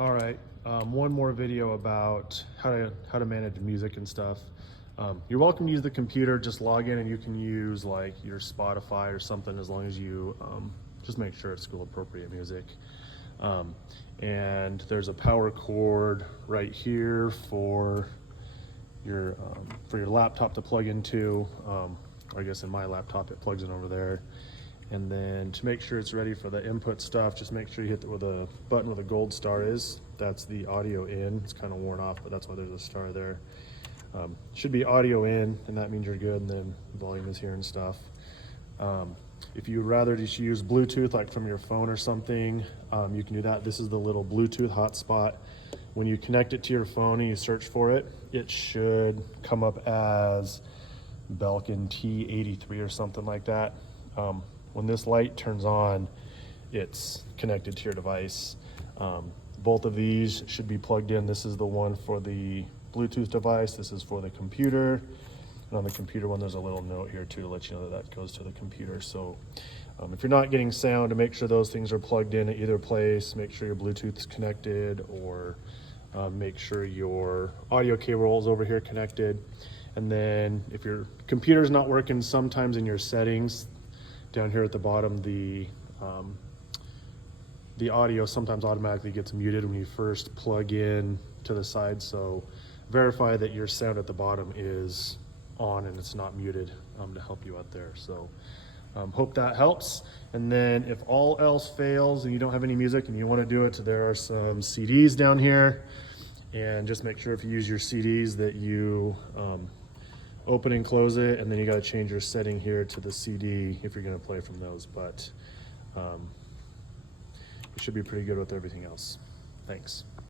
All right, one more video about how to manage music and stuff. You're welcome to use the computer. Just log in and you can use like your Spotify or something as long as you just make sure it's school appropriate music. And there's a power cord right here for your laptop to plug into. I guess in my laptop it plugs in over there. And then to make sure it's ready for the input stuff, just make sure you hit where the button where the gold star is. That's the audio in. It's kind of worn off, but that's why there's a star there. Should be audio in, and that means you're good, and then volume is here and stuff. If you would rather just use Bluetooth, like from your phone or something, you can do that. This is the little Bluetooth hotspot. When you connect it to your phone and you search for it, it should come up as Belkin T83 or something like that. When this light turns on, it's connected to your device. Both of these should be plugged in. This is the one for the Bluetooth device. This is for the computer. And on the computer one, there's a little note here too to let you know that goes to the computer. So if you're not getting sound, to make sure those things are plugged in at either place, make sure your Bluetooth is connected, or make sure your audio cable is over here connected. And then if your computer's not working, sometimes in your settings, down here at the bottom, the audio sometimes automatically gets muted when you first plug in to the side. So verify that your sound at the bottom is on and it's not muted to help you out there. So hope that helps. And then if all else fails and you don't have any music and you want to do it, there are some CDs down here. And just make sure if you use your CDs that you open and close it, and then you got to change your setting here to the CD if you're going to play from those. But you should be pretty good with everything else. Thanks.